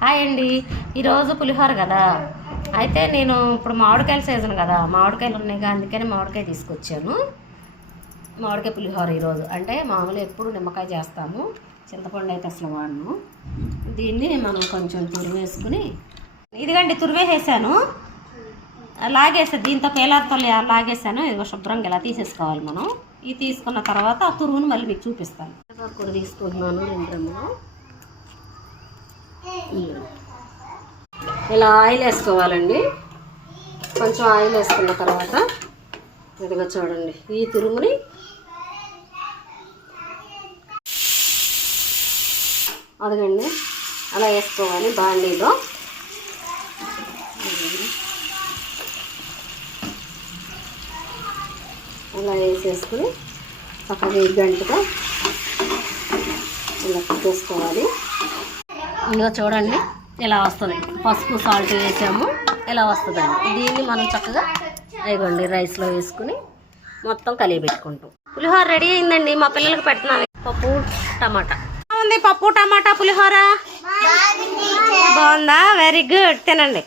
Hi అండి. ఈరోజు పులిహోర కదా, అయితే నేను ఇప్పుడు మామిడికాయల సీజన్ కదా, మామిడికాయలు ఉన్నాయి కదా, అందుకని మామిడికాయ తీసుకొచ్చాను. మామిడికాయ పులిహోర ఈరోజు అంటే మామూలు ఎప్పుడు నిమ్మకాయ చేస్తాము, చింతపండు అయితే అసలు వాడను. దీన్ని మనం కొంచెం తురివేసుకుని, ఇదిగండి తురివేసేసాను, లాగేసాను, దీంతో పేలాతో లాగేసాను. ఇది శుభ్రంగా ఇలా తీసేసుకోవాలి మనం. ఇది తీసుకున్న తర్వాత ఆ తురుగును మళ్ళీ మీకు చూపిస్తాను. కూర తీసుకుంటున్నాను 2 రెమ్మలు. ఇలా ఆయిల్ వేసుకోవాలండి. కొంచెం ఆయిల్ వేసుకున్న తర్వాత ఇదిగో చూడండి, ఈ తురుముని అదిగండి అలా వేసుకోవాలి బాండీలో. అలా వేసేసుకుని చక్కగా ఈ గంటగా ఇలా పెట్టేసుకోవాలి. ఇంకా చూడండి ఇలా వస్తుంది, పసుపు సాల్ట్ వేసాము, ఇలా వస్తుందండి. దీన్ని మనం చక్కగా అయిగోండి రైస్లో వేసుకుని మొత్తం కలిగి పెట్టుకుంటాం. పులిహోర రెడీ అయిందండి, మా పిల్లలకి పెడుతున్నాను. పప్పు టమాటా ఉంది, పప్పు టమాటా పులిహోర బాగుందా? వెరీ గుడ్, తినండి.